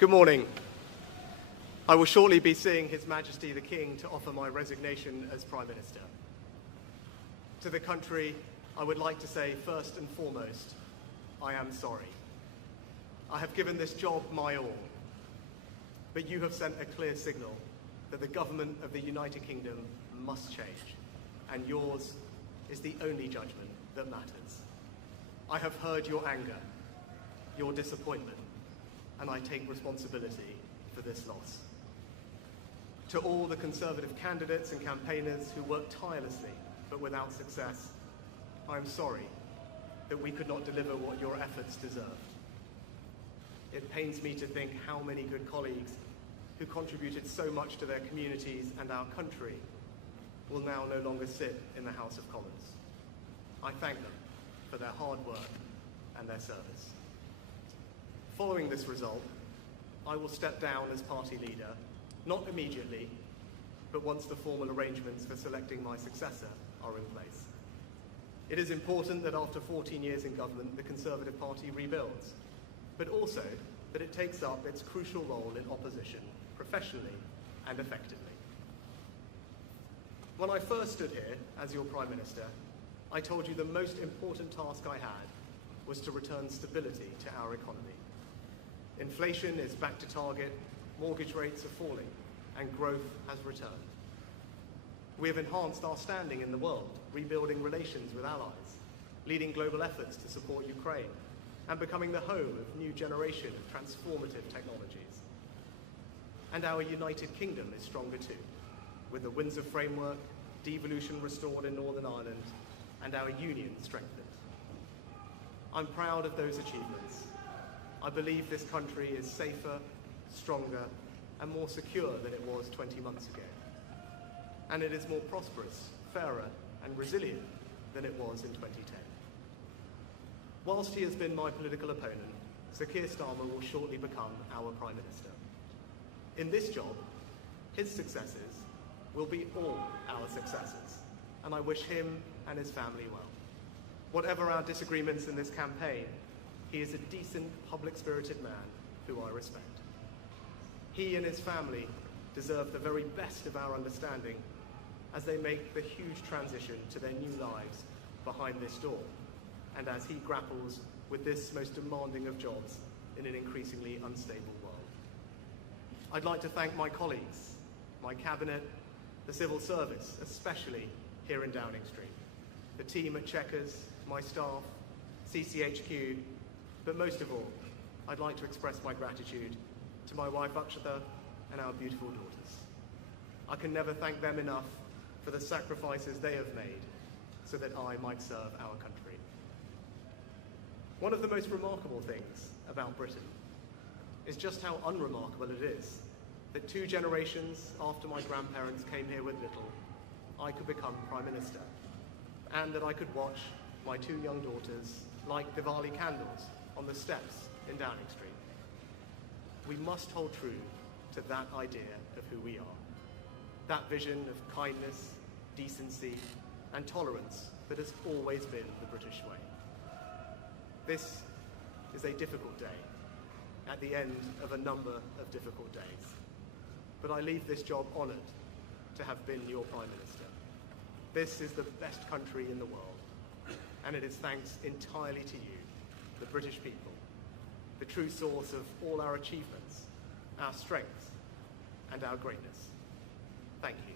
Good morning. I will shortly be seeing His Majesty the King to offer my resignation as Prime Minister. To the country, I would like to say first and foremost, I am sorry. I have given this job my all, but you have sent a clear signal that the government of the United Kingdom must change, and yours is the only judgment that matters. I have heard your anger, your disappointment, and I take responsibility for this loss. To all the Conservative candidates and campaigners who worked tirelessly but without success, I am sorry that we could not deliver what your efforts deserved. It pains me to think how many good colleagues who contributed so much to their communities and our country will now no longer sit in the House of Commons. I thank them for their hard work and their service. Following this result, I will step down as party leader, not immediately, but once the formal arrangements for selecting my successor are in place. It is important that after 14 years in government, the Conservative Party rebuilds, but also that it takes up its crucial role in opposition professionally and effectively. When I first stood here as your Prime Minister, I told you the most important task I had was to return stability to our economy. Inflation is back to target, mortgage rates are falling, and growth has returned. We have enhanced our standing in the world, rebuilding relations with allies, leading global efforts to support Ukraine, and becoming the home of a new generation of transformative technologies. And our United Kingdom is stronger too, with the Windsor Framework, devolution restored in Northern Ireland, and our union strengthened. I'm proud of those achievements. I believe this country is safer, stronger, and more secure than it was 20 months ago. And it is more prosperous, fairer, and resilient than it was in 2010. Whilst he has been my political opponent, Sir Keir Starmer will shortly become our Prime Minister. In this job, his successors will be all our successors, and I wish him and his family well. Whatever our disagreements in this campaign, he is a decent, public-spirited man who I respect. He and his family deserve the very best of our understanding as they make the huge transition to their new lives behind this door, and as he grapples with this most demanding of jobs in an increasingly unstable world. I'd like to thank my colleagues, my cabinet, the civil service, especially here in Downing Street, the team at Chequers, my staff, CCHQ, but most of all, I'd like to express my gratitude to my wife Akshata and our beautiful daughters. I can never thank them enough for the sacrifices they have made so that I might serve our country. One of the most remarkable things about Britain is just how unremarkable it is that 2 generations after my grandparents came here with little, I could become Prime Minister, and that I could watch my 2 young daughters light Diwali candles on the steps in Downing Street. We must hold true to that idea of who we are, that vision of kindness, decency, and tolerance that has always been the British way. This is a difficult day, at the end of a number of difficult days, but I leave this job honoured to have been your Prime Minister. This is the best country in the world, and it is thanks entirely to you, the British people, the true source of all our achievements, our strengths, and our greatness. Thank you.